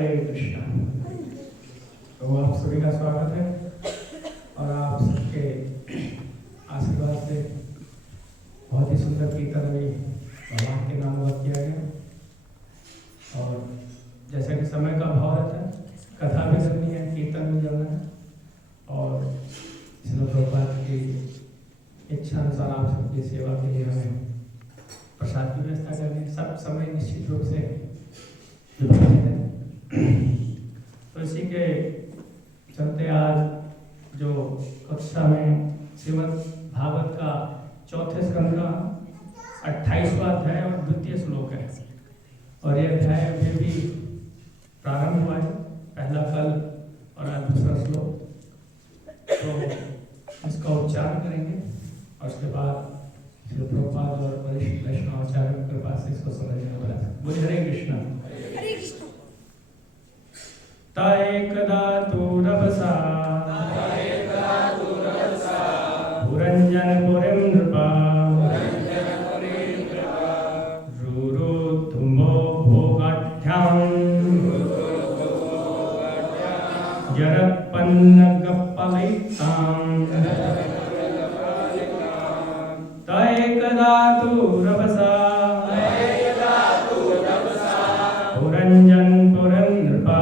हरे कृष्णा। तो आप सभी का स्वागत है और आप सबके आशीर्वाद से बहुत ही सुंदर कीर्तन अभी भगवान के नाम वक्त किया गया। और जैसा कि समय का अभाव रहता है, कथा भी करनी है, कीर्तन भी करना है और श्रील प्रभुपाद की इच्छा अनुसार आप सबकी सेवा के लिए हमें प्रसाद की व्यवस्था करनी है। सब समय निश्चित रूप से विभाजित है। तो इसी के चलते आज जो कक्षा में श्रीमद् भागवत का चौथे स्कंद का 28वां अध्याय और द्वितीय श्लोक है और यह अध्याय अभी भी प्रारंभ हुआ है, पहला कल और आज दूसरा श्लोक। तो इसका उच्चारण करेंगे और उसके बाद श्री प्रभुपाद और वरिष्ठ वैष्णवाचार्य की कृपा से इसको समझने का प्रयास। बोलिए हरे कृष्णा। हरे कृष्ण। एकदा तु रभसा पुरंजनपुरीं नृपा रुरुधुमो भोगाढ्यां जरपन्नगपलितां एकदा तु रभसा पुरंजनपुरीं नृपा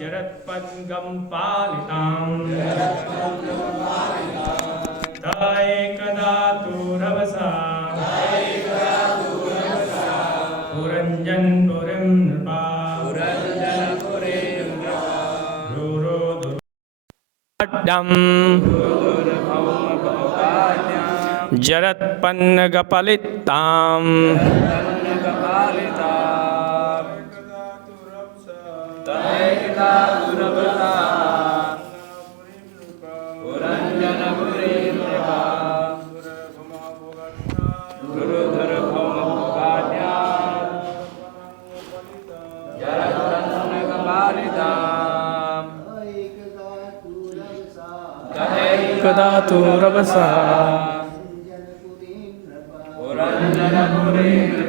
जरत्पद्गं पालितां एकदा तु रभसा पुरंजनपुरीं नृपा जरत्पन्नगपलितां एकदा तु रभसा पुरंजनपुरीं नृपा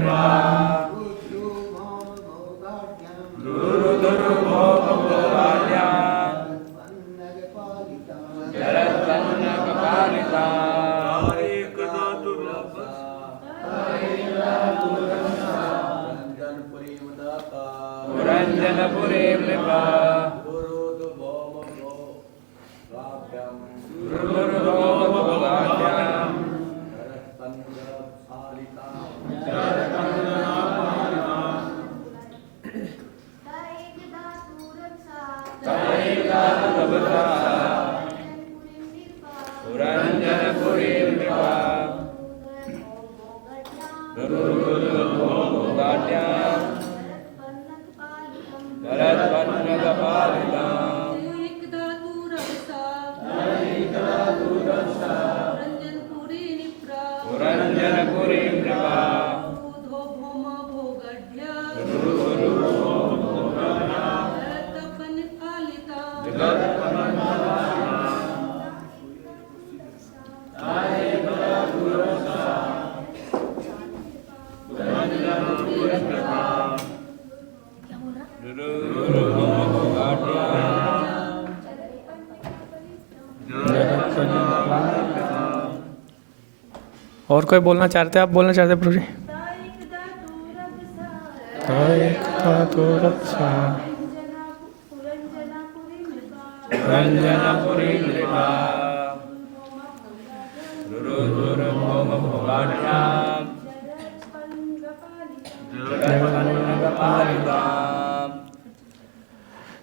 और कोई बोलना चाहते हैं? आप बोलना चाहते हैं प्रभु जी?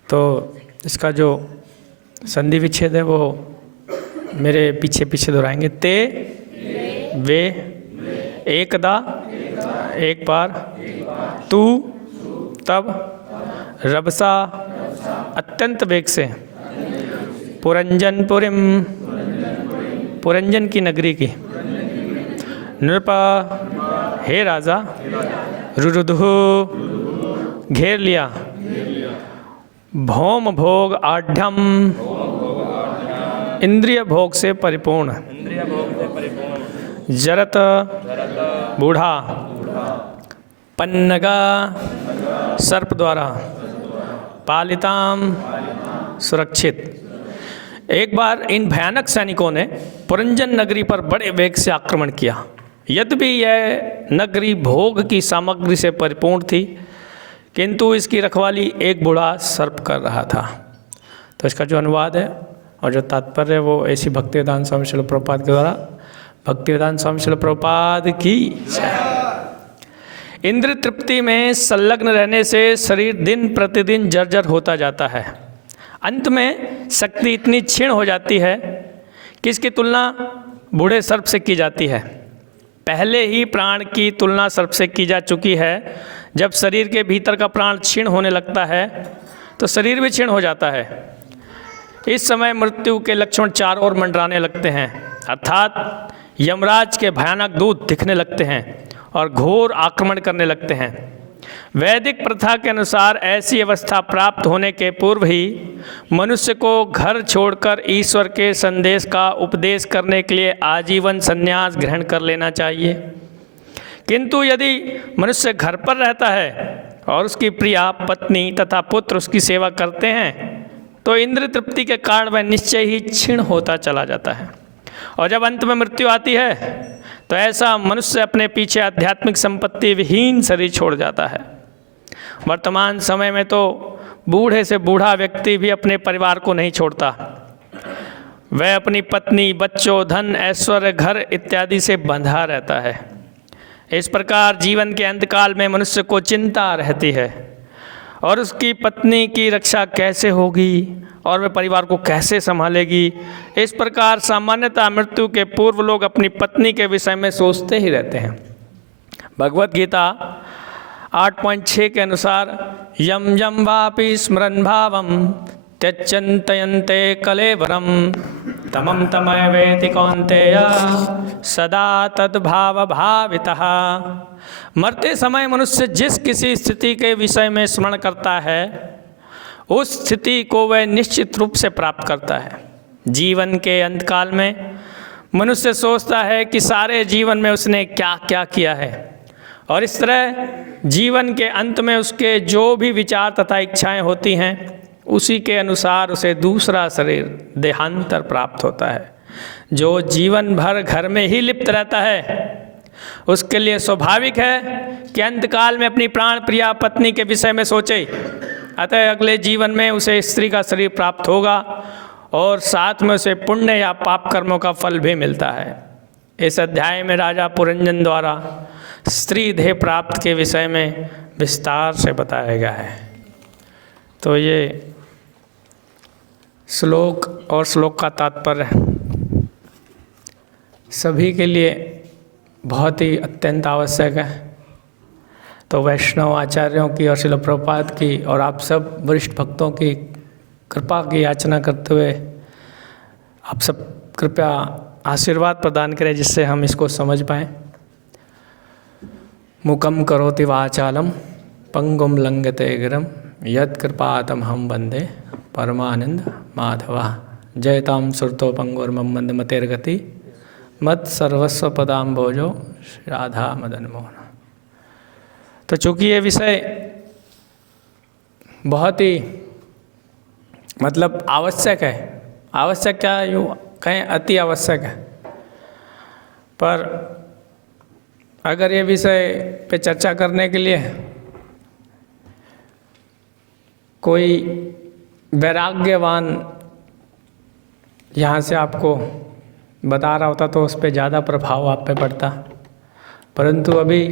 तो इसका जो संधि विच्छेद है वो मेरे पीछे पीछे दोहराएंगे। ते वे एकदा एक बार, तू तब, रभसा अत्यंत वेग से, पुरंजनपुरीं पुरंजन की नगरी की, नृपा हे राजा, रुरुधु घेर लिया, भौम भोग आढ्यम इंद्रिय भोग से परिपूर्ण, जरत बूढ़ा पन्नगा सर्प द्वारा पालिताम सुरक्षित। एक बार इन भयानक सैनिकों ने पुरंजन नगरी पर बड़े वेग से आक्रमण किया। यद्यपि यह नगरी भोग की सामग्री से परिपूर्ण थी, किंतु इसकी रखवाली एक बूढ़ा सर्प कर रहा था। तो इसका जो अनुवाद है और जो तात्पर्य है वो ऐसी भक्तिवेदांत स्वामी श्रील प्रभुपाद के द्वारा। भक्तिवेदांत स्वामी श्रील प्रभुपाद की जय। इंद्र तृप्ति में संलग्न रहने से शरीर दिन प्रतिदिन जर्जर होता जाता है। अंत में शक्ति इतनी क्षीण हो जाती है कि इसकी तुलना बूढ़े सर्प से की जाती है। पहले ही प्राण की तुलना सर्प से की जा चुकी है। जब शरीर के भीतर का प्राण क्षीण होने लगता है तो शरीर भी क्षीण हो जाता है। इस समय मृत्यु के लक्षण चारों ओर मंडराने लगते हैं, अर्थात यमराज के भयानक दूत दिखने लगते हैं और घोर आक्रमण करने लगते हैं। वैदिक प्रथा के अनुसार ऐसी अवस्था प्राप्त होने के पूर्व ही मनुष्य को घर छोड़कर ईश्वर के संदेश का उपदेश करने के लिए आजीवन संन्यास ग्रहण कर लेना चाहिए। किंतु यदि मनुष्य घर पर रहता है और उसकी प्रिया पत्नी तथा पुत्र उसकी सेवा करते हैं तो इंद्र तृप्ति के कारण वह निश्चय ही क्षीण होता चला जाता है, और जब अंत में मृत्यु आती है तो ऐसा मनुष्य अपने पीछे आध्यात्मिक संपत्ति विहीन शरीर छोड़ जाता है। वर्तमान समय में तो बूढ़े से बूढ़ा व्यक्ति भी अपने परिवार को नहीं छोड़ता। वह अपनी पत्नी, बच्चों, धन, ऐश्वर्य, घर इत्यादि से बंधा रहता है। इस प्रकार जीवन के अंतकाल में मनुष्य को चिंता रहती है और उसकी पत्नी की रक्षा कैसे होगी और वह परिवार को कैसे संभालेगी। इस प्रकार सामान्यतः मृत्यु के पूर्व लोग अपनी पत्नी के विषय में सोचते ही रहते हैं। भगवत गीता 8.6 के अनुसार यम यम वापि स्मरन् भावम त्यच्चिन्तयन्ते कलेवरम तमम तमैवेति कौन्तेय सदा तद्भाव भावितः। मरते समय मनुष्य जिस किसी स्थिति के विषय में स्मरण करता है उस स्थिति को वह निश्चित रूप से प्राप्त करता है। जीवन के अंतकाल में मनुष्य सोचता है कि सारे जीवन में उसने क्या क्या किया है, और इस तरह जीवन के अंत में उसके जो भी विचार तथा इच्छाएं होती हैं उसी के अनुसार उसे दूसरा शरीर देहांतर प्राप्त होता है। जो जीवन भर घर में ही लिप्त रहता है उसके लिए स्वाभाविक है कि अंतकाल में अपनी प्राण प्रिया पत्नी के विषय में सोचे। अतः अगले जीवन में उसे स्त्री का शरीर प्राप्त होगा और साथ में उसे पुण्य या पाप कर्मों का फल भी मिलता है। इस अध्याय में राजा पुरंजन द्वारा स्त्री देह प्राप्त के विषय में विस्तार से बताया गया है। तो ये श्लोक और श्लोक का तात्पर्य सभी के लिए बहुत ही अत्यंत आवश्यक है। तो वैष्णव आचार्यों की और श्रील प्रभुपाद की और आप सब वरिष्ठ भक्तों की कृपा की याचना करते हुए आप सब कृपया आशीर्वाद प्रदान करें जिससे हम इसको समझ पाएँ। मुकम करोति वाचालम पंगुम लंघते गिरम यत् कृपातम हम वंदे परमानंद माधवा। जयताम सुरतो पंगुर्मम मंद मतेर्गति मत सर्वस्व पदाम भोजो राधा मदन मोहन। तो चूँकि ये विषय बहुत ही मतलब आवश्यक है, आवश्यक क्या यूँ कहें अति आवश्यक है, पर अगर ये विषय पे चर्चा करने के लिए कोई वैराग्यवान यहाँ से आपको बता रहा होता तो उस पर ज़्यादा प्रभाव आप पे पड़ता, परंतु अभी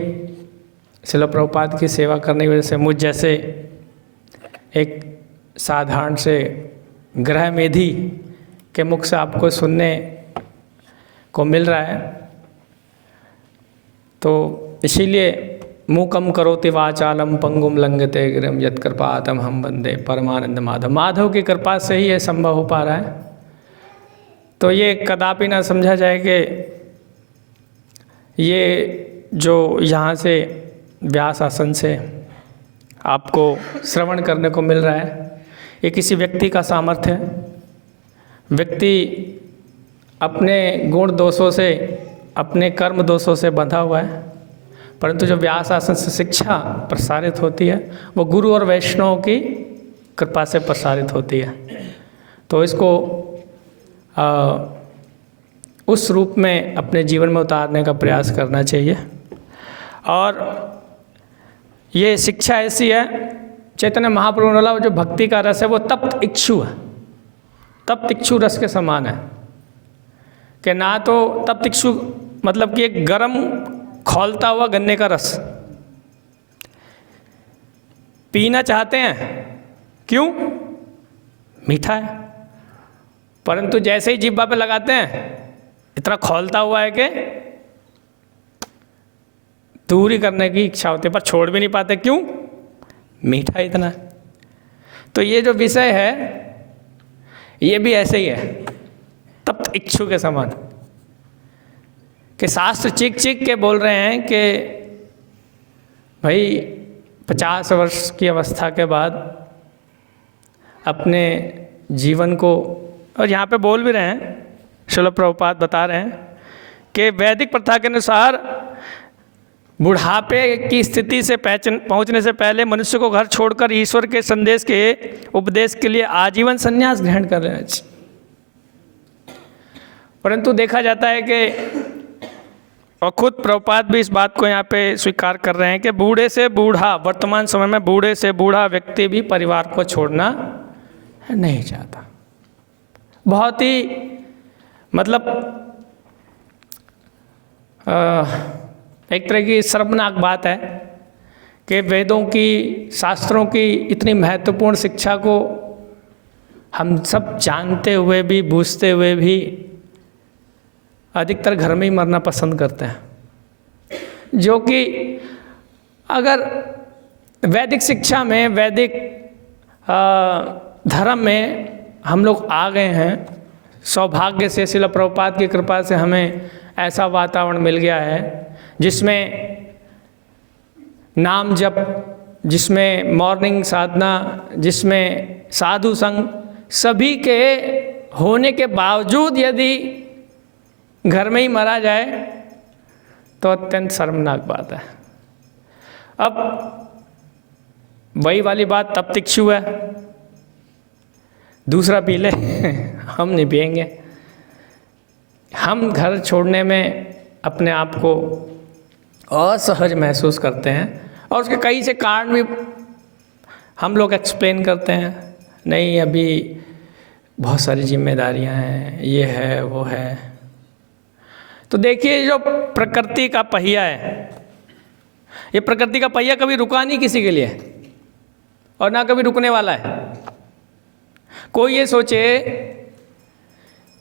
श्रील प्रभुपाद की सेवा करने की वजह से मुझ जैसे एक साधारण से गृह मेधी के मुख से आपको सुनने को मिल रहा है। तो इसीलिए मूकम करोति वाचालम पंगुम लंघते गिरम यत् कृपातम हम वंदे परमानंद माधव। माधव की कृपा से ही ये संभव हो पा रहा है। तो ये कदापि ना समझा जाए कि ये जो यहाँ से व्यास आसन से आपको श्रवण करने को मिल रहा है ये किसी व्यक्ति का सामर्थ्य है। व्यक्ति अपने गुण दोषों से, अपने कर्म दोषों से बंधा हुआ है, परंतु जो व्यास आसन से शिक्षा प्रसारित होती है वो गुरु और वैष्णव की कृपा से प्रसारित होती है। तो इसको उस रूप में अपने जीवन में उतारने का प्रयास करना चाहिए। और ये शिक्षा ऐसी है, चैतन्य महाप्रभु ने बोला जो भक्ति का रस है वो तप्त इक्षु है, तप्त इक्षु रस के समान है। कि ना तो तप्त इक्षु मतलब कि एक गरम खौलता हुआ गन्ने का रस पीना चाहते हैं, क्यों? मीठा है, परंतु जैसे ही जिह्वा पे लगाते हैं इतना खौलता हुआ है कि दूर ही करने की इच्छा होती है, पर छोड़ भी नहीं पाते, क्यों? मीठा इतना है। तो ये जो विषय है ये भी ऐसे ही है, तप्त इक्षु के समान। कि शास्त्र चीख चीख के बोल रहे हैं कि भाई 50 वर्ष की अवस्था के बाद अपने जीवन को, और यहाँ पे बोल भी रहे हैं, श्रील प्रभुपाद बता रहे हैं कि वैदिक प्रथा के अनुसार बुढ़ापे की स्थिति से पहुँचने से पहले मनुष्य को घर छोड़कर ईश्वर के संदेश के उपदेश के लिए आजीवन संन्यास ग्रहण कर लेना चाहिए। परंतु देखा जाता है कि, और खुद प्रभुपाद भी इस बात को यहाँ पे स्वीकार कर रहे हैं कि बूढ़े से बूढ़ा, वर्तमान समय में बूढ़े से बूढ़ा व्यक्ति भी परिवार को छोड़ना नहीं चाहता। बहुत ही मतलब एक तरह की शर्मनाक बात है कि वेदों की, शास्त्रों की इतनी महत्वपूर्ण शिक्षा को हम सब जानते हुए भी, बूझते हुए भी अधिकतर घर में ही मरना पसंद करते हैं। जो कि अगर वैदिक शिक्षा में, वैदिक धर्म में हम लोग आ गए हैं, सौभाग्य से श्रील प्रभुपाद की कृपा से हमें ऐसा वातावरण मिल गया है जिसमें नाम जप, जिसमें मॉर्निंग साधना, जिसमें साधु संग, सभी के होने के बावजूद यदि घर में ही मरा जाए तो अत्यंत शर्मनाक बात है। अब वही वाली बात, तप्त इक्षु है, दूसरा पी ले हम नहीं पिएंगे। हम घर छोड़ने में अपने आप को असहज महसूस करते हैं और उसके कई से कारण भी हम लोग एक्सप्लेन करते हैं, नहीं अभी बहुत सारी जिम्मेदारियां हैं, ये है वो है। तो देखिए जो प्रकृति का पहिया है, ये प्रकृति का पहिया कभी रुका नहीं किसी के लिए और ना कभी रुकने वाला है। कोई ये सोचे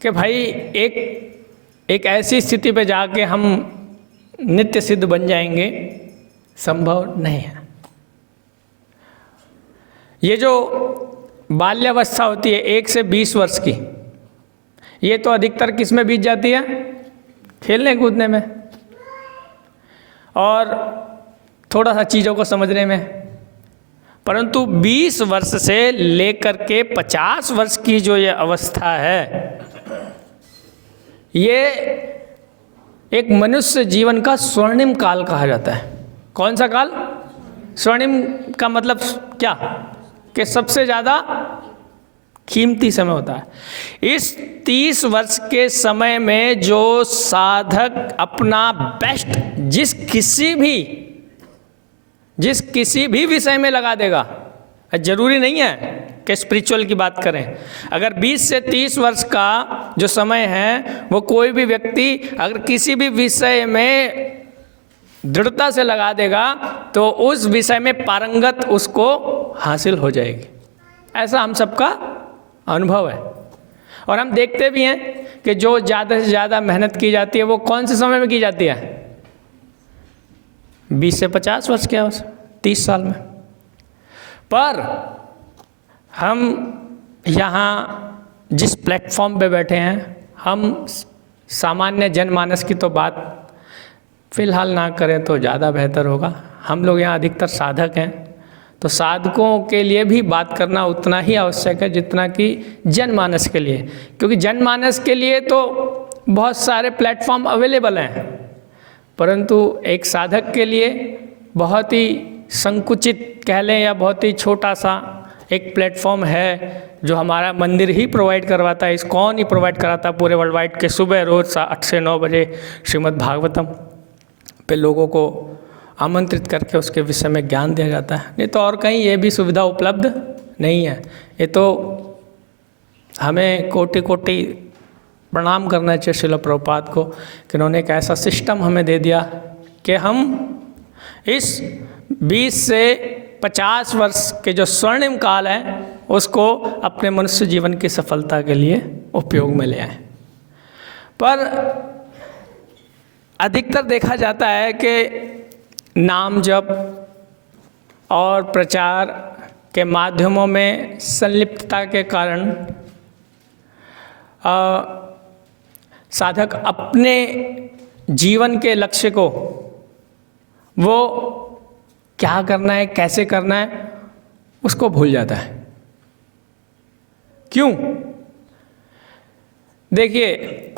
कि भाई एक ऐसी स्थिति पे जाके हम नित्य सिद्ध बन जाएंगे, संभव नहीं है। ये जो बाल्यावस्था होती है 1 से 20 वर्ष की, ये तो अधिकतर किस में बीत जाती है? खेलने कूदने में और थोड़ा सा चीज़ों को समझने में। परंतु 20 वर्ष से लेकर के 50 वर्ष की जो ये अवस्था है, ये एक मनुष्य जीवन का स्वर्णिम काल कहा जाता है। कौन सा काल? स्वर्णिम का मतलब क्या? कि सबसे ज़्यादा कीमती समय होता है। इस 30 वर्ष के समय में जो साधक अपना बेस्ट जिस किसी भी विषय में लगा देगा, जरूरी नहीं है कि स्पिरिचुअल की बात करें, अगर 20 से 30 वर्ष का जो समय है वो कोई भी व्यक्ति अगर किसी भी विषय में दृढ़ता से लगा देगा तो उस विषय में पारंगत उसको हासिल हो जाएगी। ऐसा हम सबका अनुभव है और हम देखते भी हैं कि जो ज़्यादा से ज़्यादा मेहनत की जाती है वो कौन से समय में की जाती है? 20 से 50 वर्ष के अवसर, 30 साल में। पर हम यहाँ जिस प्लेटफॉर्म पे बैठे हैं, हम सामान्य जनमानस की तो बात फ़िलहाल ना करें तो ज़्यादा बेहतर होगा। हम लोग यहाँ अधिकतर साधक हैं, तो साधकों के लिए भी बात करना उतना ही आवश्यक है जितना कि जनमानस के लिए, क्योंकि जनमानस के लिए तो बहुत सारे प्लेटफॉर्म अवेलेबल हैं, परंतु एक साधक के लिए बहुत ही संकुचित कह लें या बहुत ही छोटा सा एक प्लेटफॉर्म है जो हमारा मंदिर ही प्रोवाइड करवाता है, इस्कॉन ही प्रोवाइड कराता है पूरे वर्ल्ड वाइड के। सुबह रोज़ 8 से 9 बजे श्रीमद् भागवतम पे लोगों को आमंत्रित करके उसके विषय में ज्ञान दिया जाता है। नहीं तो और कहीं ये भी सुविधा उपलब्ध नहीं है। ये तो हमें कोटि कोटि प्रणाम करना चाहिए श्रील प्रभुपाद को कि उन्होंने एक ऐसा सिस्टम हमें दे दिया कि हम इस 20 से 50 वर्ष के जो स्वर्णिम काल है उसको अपने मनुष्य जीवन की सफलता के लिए उपयोग में ले आए। पर अधिकतर देखा जाता है कि नाम जप और प्रचार के माध्यमों में संलिप्तता के कारण साधक अपने जीवन के लक्ष्य को, वो क्या करना है, कैसे करना है, उसको भूल जाता है। क्यों? देखिए,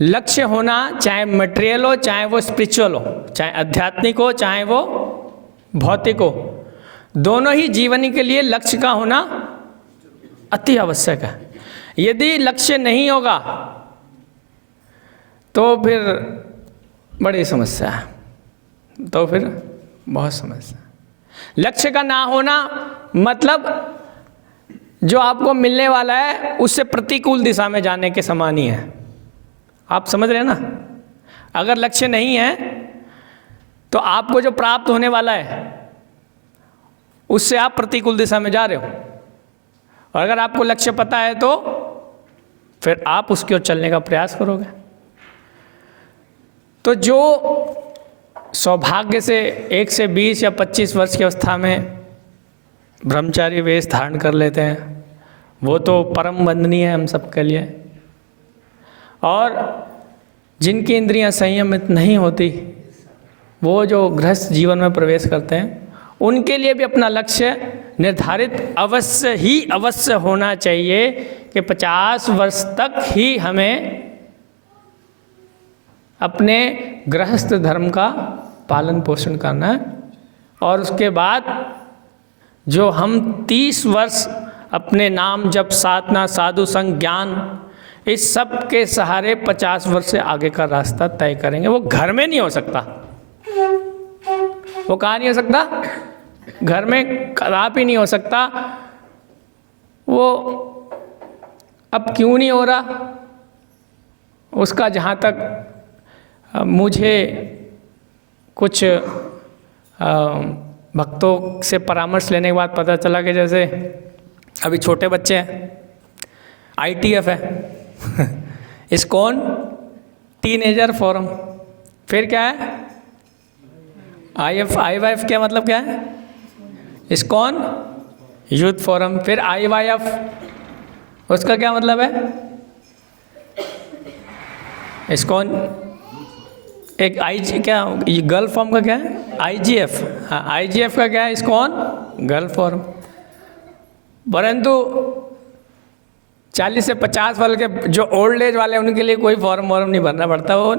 लक्ष्य होना चाहे मटेरियल हो, चाहे वो स्पिरिचुअल हो, चाहे आध्यात्मिक हो, चाहे वो भौतिक हो, दोनों ही जीवन के लिए लक्ष्य का होना अति आवश्यक है। यदि लक्ष्य नहीं होगा तो फिर बड़ी समस्या है, तो फिर बहुत समस्या। लक्ष्य का ना होना मतलब जो आपको मिलने वाला है उससे प्रतिकूल दिशा में जाने के समान ही है। आप समझ रहे हैं ना? अगर लक्ष्य नहीं है तो आपको जो प्राप्त होने वाला है उससे आप प्रतिकूल दिशा में जा रहे हो, और अगर आपको लक्ष्य पता है तो फिर आप उसकी ओर चलने का प्रयास करोगे। तो जो सौभाग्य से 1 से 20 या 25 वर्ष की अवस्था में ब्रह्मचारी वेश धारण कर लेते हैं, वो तो परम वंदनीय है हम सबके लिए। और जिनकी इंद्रियां संयमित नहीं होती, वो जो गृहस्थ जीवन में प्रवेश करते हैं, उनके लिए भी अपना लक्ष्य निर्धारित अवश्य होना चाहिए कि 50 वर्ष तक ही हमें अपने गृहस्थ धर्म का पालन पोषण करना है, और उसके बाद जो हम 30 वर्ष अपने नाम जप, साधना, साधु संग, ज्ञान, इस सब के सहारे 50 वर्ष से आगे का रास्ता तय करेंगे। वो घर में नहीं हो सकता। वो कहाँ नहीं हो सकता? घर में कदापि नहीं हो सकता। वो अब क्यों नहीं हो रहा, उसका जहाँ तक मुझे कुछ भक्तों से परामर्श लेने के बाद पता चला कि जैसे अभी छोटे बच्चे हैं, ITF है इस्कॉन टीनेजर फोरम, फिर क्या है IFIF, क्या मतलब क्या है? इस्कॉन यूथ फोरम, फिर IYF, उसका क्या मतलब है? इस्कॉन एक क्या गर्ल फॉर्म का क्या है? IGF। हाँ, IGF का क्या है? ISKCON girl form. परंतु 40 से 50 वर्ष के जो ओल्ड एज वाले, उनके लिए कोई फॉर्म नहीं भरना पड़ता, वो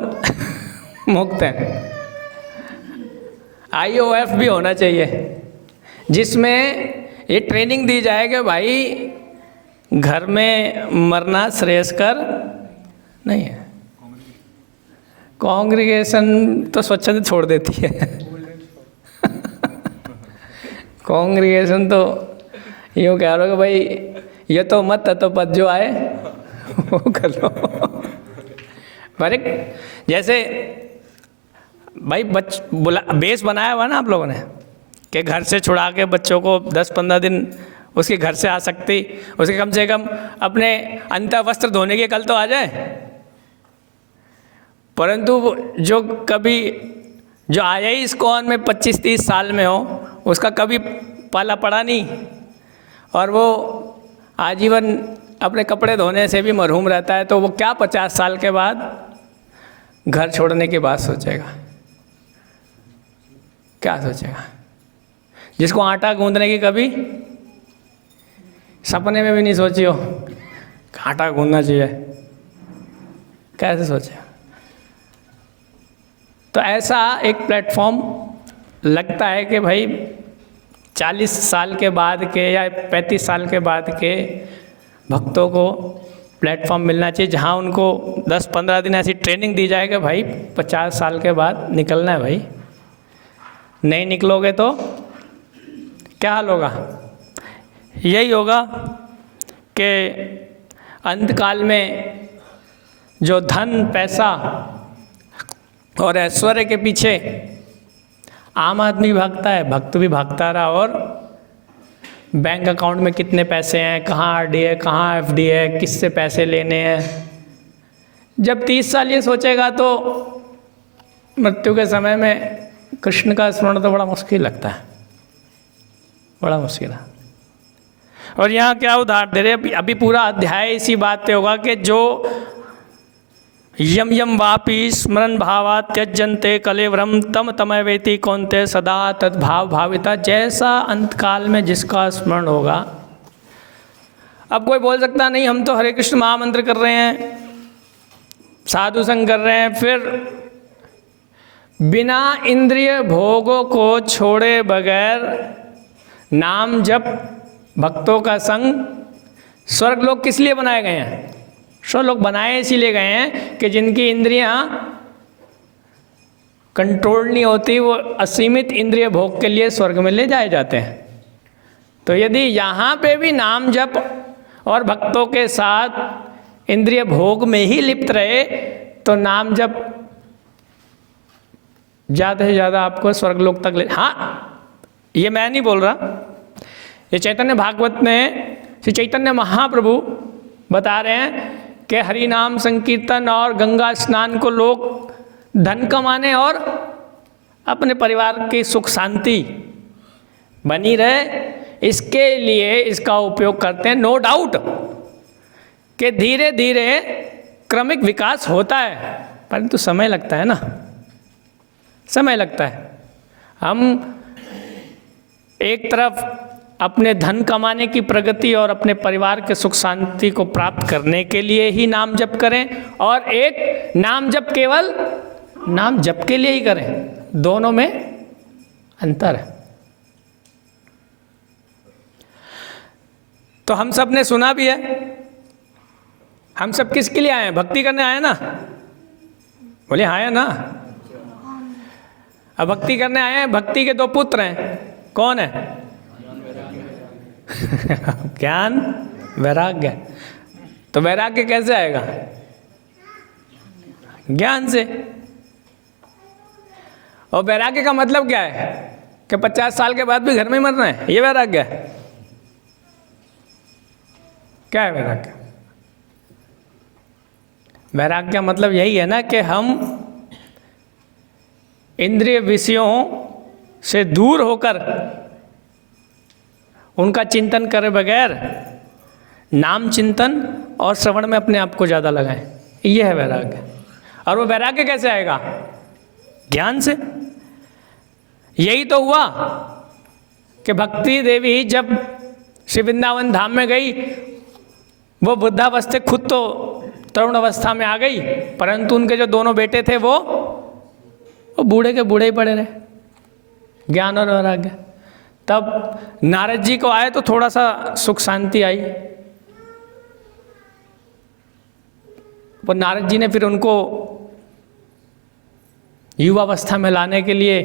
मुक्त है। IOF भी होना चाहिए, जिसमें ये ट्रेनिंग दी जाए कि भाई घर में मरना श्रेयस्कर नहीं है। कांग्रेगेशन तो स्वच्छंद छोड़ देती है कांग्रेगेशन तो यूँ कह रहे हो कि भाई ये तो मत तो पद जो आए वो कर लो। पर जैसे भाई बेस बनाया हुआ ना आप लोगों ने कि घर से छुड़ा के बच्चों को 10-15 दिन उसके घर से आ सकती, उसके कम से कम अपने अंतर वस्त्र धोने के कल तो आ जाए। परंतु जो कभी जो आया ही इस्कॉन में 25-30 साल में हो, उसका कभी पाला पड़ा नहीं, और वो आजीवन अपने कपड़े धोने से भी मरहूम रहता है, तो वो क्या 50 साल के बाद घर छोड़ने की बात सोचेगा? क्या सोचेगा? जिसको आटा गूंदने की कभी सपने में भी नहीं सोची हो आटा गूंदना चाहिए, कैसे सोचे? तो ऐसा एक प्लेटफॉर्म लगता है कि भाई 40 साल के बाद के या 35 साल के बाद के भक्तों को प्लेटफॉर्म मिलना चाहिए, जहाँ उनको 10-15 दिन ऐसी ट्रेनिंग दी जाए कि भाई 50 साल के बाद निकलना है भाई, नहीं निकलोगे तो क्या हाल होगा? यही होगा कि अंतकाल में जो धन, पैसा और ऐश्वर्य के पीछे आम आदमी भागता है, भक्त भी भागता रहा, और बैंक अकाउंट में कितने पैसे हैं, कहाँ आरडी है, कहाँ एफडी है, किससे पैसे लेने हैं। जब 30 साल ये सोचेगा तो मृत्यु के समय में कृष्ण का स्मरण तो बड़ा मुश्किल लगता है, बड़ा मुश्किल है। और यहाँ क्या उदाहरण दे रहे, अभी पूरा अध्याय इसी बात पे होगा कि जो यम यम वापी स्मरण भावा त्यजन्ते कलेवरम तम तमैवेति कौन्ते सदा तद्भाव भाविता। जैसा अंतकाल में जिसका स्मरण होगा। अब कोई बोल सकता नहीं, हम तो हरे कृष्ण महामंत्र कर रहे हैं, साधु संग कर रहे हैं, फिर बिना इंद्रिय भोगों को छोड़े बगैर नाम जप भक्तों का संग। स्वर्ग लोग किस लिए बनाए गए हैं? स्वर्ग लोग बनाए इसीलिए गए हैं कि जिनकी इंद्रियां कंट्रोल नहीं होती, वो असीमित इंद्रिय भोग के लिए स्वर्ग में ले जाए जाते हैं। तो यदि यहाँ पे भी नाम जप और भक्तों के साथ इंद्रिय भोग में ही लिप्त रहे तो नाम जप ज़्यादा से ज़्यादा आपको स्वर्ग लोक तक ले। हाँ, ये मैं नहीं बोल रहा, ये चैतन्य भागवत में श्री चैतन्य महाप्रभु बता रहे हैं कि हरि नाम संकीर्तन और गंगा स्नान को लोग धन कमाने और अपने परिवार की सुख शांति बनी रहे, इसके लिए इसका उपयोग करते हैं। नो डाउट कि धीरे धीरे क्रमिक विकास होता है, परंतु समय लगता है ना, समय लगता है। हम एक तरफ अपने धन कमाने की प्रगति और अपने परिवार के सुख शांति को प्राप्त करने के लिए ही नाम जप करें, और एक नाम जप केवल नाम जप के लिए ही करें, दोनों में अंतर है। तो हम सब ने सुना भी है, हम सब किसके लिए आए हैं? भक्ति करने आए ना? बोले हाँ, आए ना? अब भक्ति करने आए हैं। भक्ति के दो पुत्र हैं, कौन है? ज्ञान, वैराग्य। तो वैराग्य कैसे आएगा? ज्ञान से। और वैराग्य का मतलब क्या है कि 50 साल के बाद भी घर में मरना है, ये वैराग्य है? क्या है वैराग्य? वैराग्य का मतलब यही है ना कि हम इंद्रिय विषयों से दूर होकर उनका चिंतन करे बगैर नाम चिंतन और श्रवण में अपने आप को ज़्यादा लगाएं, ये है वैराग्य। और वो वैराग्य कैसे आएगा? ज्ञान से। यही तो हुआ कि भक्ति देवी जब श्री वृंदावन धाम में गई, वो वृद्धावस्था, खुद तो तरुण अवस्था में आ गई, परंतु उनके जो दोनों बेटे थे वो बूढ़े के बूढ़े ही पड़े रहे, ज्ञान और वैराग्य। तब नारद जी को आए तो थोड़ा सा सुख शांति आई, वो नारद जी ने फिर उनको युवावस्था में लाने के लिए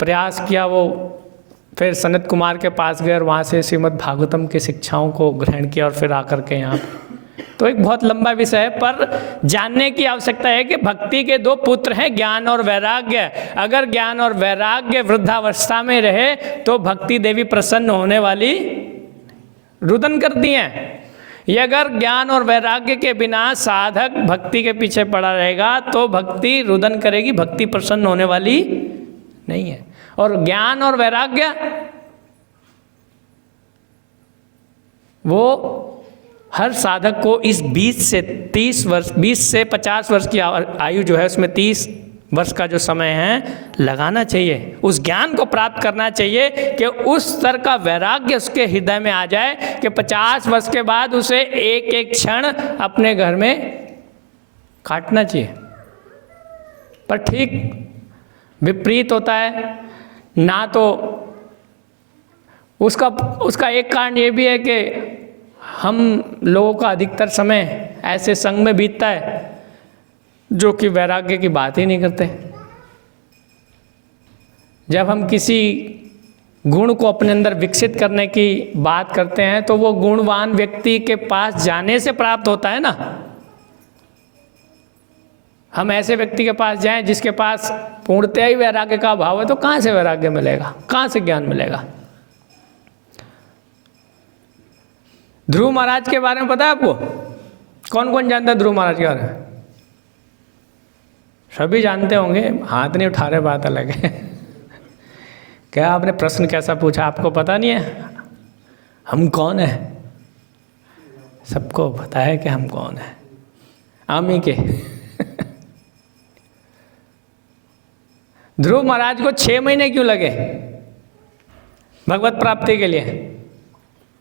प्रयास किया। वो फिर सनत कुमार के पास गए और वहाँ से श्रीमद् भागवतम की शिक्षाओं को ग्रहण किया और फिर आकर के यहाँ। तो एक बहुत लंबा विषय है, पर जानने की आवश्यकता है कि भक्ति के दो पुत्र हैं, ज्ञान और वैराग्य। अगर ज्ञान और वैराग्य वृद्धावस्था में रहे तो भक्ति देवी प्रसन्न होने वाली, रुदन करती हैं। ये अगर ज्ञान और वैराग्य के बिना साधक भक्ति के पीछे पड़ा रहेगा तो भक्ति रुदन करेगी, भक्ति प्रसन्न होने वाली नहीं है। और ज्ञान और वैराग्य वो हर साधक को इस 20 से 30 वर्ष, 20 से 50 वर्ष की आयु जो है उसमें 30 वर्ष का जो समय है लगाना चाहिए, उस ज्ञान को प्राप्त करना चाहिए कि उस स्तर का वैराग्य उसके हृदय में आ जाए कि 50 वर्ष के बाद उसे एक एक क्षण अपने घर में काटना चाहिए। पर ठीक विपरीत होता है ना। तो उसका एक कारण ये भी है कि हम लोगों का अधिकतर समय ऐसे संग में बीतता है जो कि वैराग्य की बात ही नहीं करते। जब हम किसी गुण को अपने अंदर विकसित करने की बात करते हैं तो वो गुणवान व्यक्ति के पास जाने से प्राप्त होता है ना। हम ऐसे व्यक्ति के पास जाएं जिसके पास पूर्णतया ही वैराग्य का अभाव है, तो कहाँ से वैराग्य मिलेगा, कहाँ से ज्ञान मिलेगा। ध्रुव महाराज के बारे में पता है आपको? कौन कौन जानता है ध्रुव महाराज के बारे में? सभी जानते होंगे, हाथ नहीं उठा रहे, बात अलग है। क्या आपने प्रश्न कैसा पूछा, आपको पता नहीं है हम कौन है? सबको पता है कि हम कौन है, आमी के। ध्रुव महाराज को 6 महीने क्यों लगे भगवत प्राप्ति के लिए?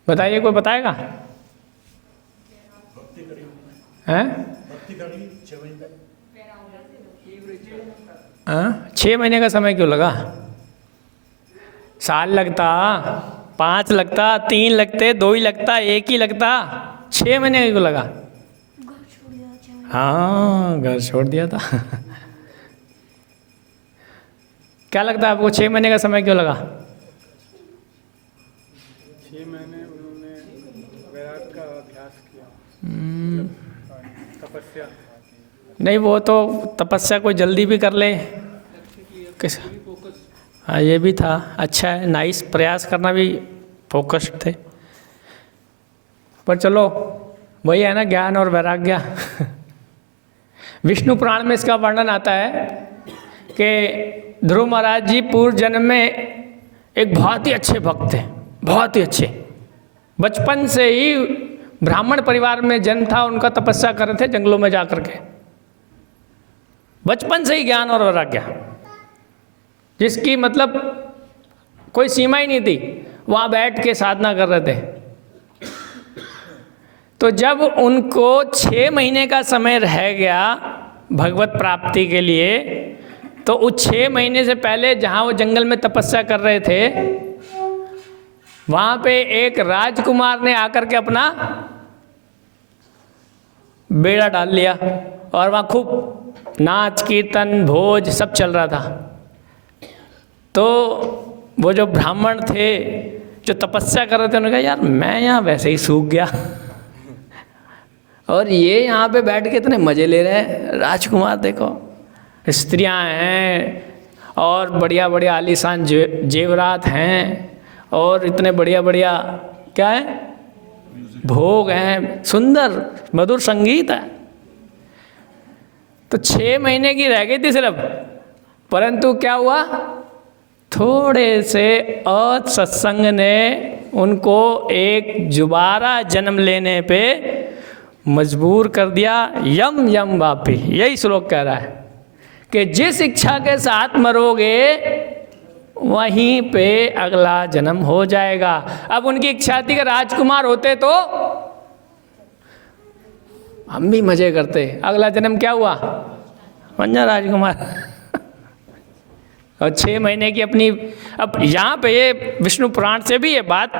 बताइए, कोई बताएगा? हैं? 6 महीने का समय क्यों लगा? साल लगता, 5 लगता, 3 लगते, 2 ही लगता, 1 ही लगता, 6 महीने क्यों लगा? हाँ, घर छोड़ दिया था। क्या लगता है आपको 6 महीने का समय क्यों लगा? 6 महीने उन्होंने वैराग्य का अभ्यास किया, तपस्या। नहीं, वो तो तपस्या कोई जल्दी भी कर ले। किस? हाँ, ये भी था। अच्छा है, नाइस, प्रयास करना भी फोकस्ड थे। पर चलो, वही है ना, ज्ञान और वैराग्य। विष्णु पुराण में इसका वर्णन आता है कि ध्रुव महाराज जी पूर्व जन्म में एक बहुत ही अच्छे भक्त थे, बहुत ही अच्छे। बचपन से ही ब्राह्मण परिवार में जन्म था उनका, तपस्या कर रहे थे जंगलों में जाकर के। बचपन से ही ज्ञान और वैराग्य, जिसकी मतलब कोई सीमा ही नहीं थी, वहाँ बैठ के साधना कर रहे थे। तो जब उनको 6 महीने का समय रह गया भगवत प्राप्ति के लिए, तो उस 6 महीने से पहले जहाँ वो जंगल में तपस्या कर रहे थे, वहाँ पे एक राजकुमार ने आकर के अपना बेड़ा डाल लिया और वहाँ खूब नाच कीर्तन भोज सब चल रहा था। तो वो जो ब्राह्मण थे जो तपस्या कर रहे थे, उन्होंने कहा यार मैं यहाँ वैसे ही सूख गया और ये यहाँ पे बैठ के इतने मज़े ले रहे हैं। राजकुमार देखो, स्त्रियाँ हैं और बढ़िया बढ़िया आलीशान जेवरात हैं और इतने बढ़िया बढ़िया क्या है, भोग हैं, सुंदर मधुर संगीत है। तो 6 महीने की रह गई थी सिर्फ, परंतु क्या हुआ, थोड़े से असत्संग ने उनको एक जुबारा जन्म लेने पे मजबूर कर दिया। यम यम वापी, यही श्लोक कह रहा है कि जिस इच्छा के साथ मरोगे वहीं पे अगला जन्म हो जाएगा। अब उनकी इच्छा थी कि राजकुमार होते तो हम भी मजे करते, अगला जन्म क्या हुआ, बन जा राजकुमार। और 6 महीने की अपनी, अब यहाँ पे ये विष्णु पुराण से भी ये बात